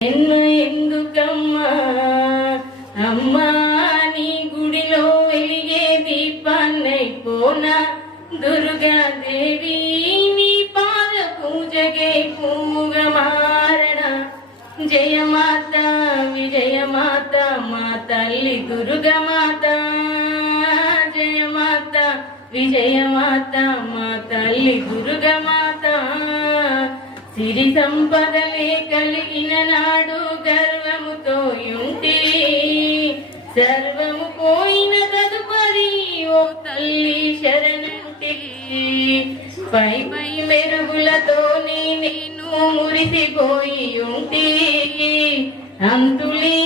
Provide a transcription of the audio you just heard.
ఎన్నో ఎందుకమ్మా అమ్మా నీ గుడిలో వెలిగే దీపాన్నైపోనా దుర్గాదేవి నీ పాద పూజకే పూగా మారణ జయమాత విజయమాత మా తల్లి దుర్గమాత జయమాత విజయమాత మా తల్లి దుర్గమాత సిరి సంపదలే కలిగిన నాడు గర్వముతో యుంటి సర్వము పోయిన తదుపరి ఓ తల్లి శరణంటి పై పై మెరుగులతోనే నేను మురిసిపోయి ఉంటి అంతులే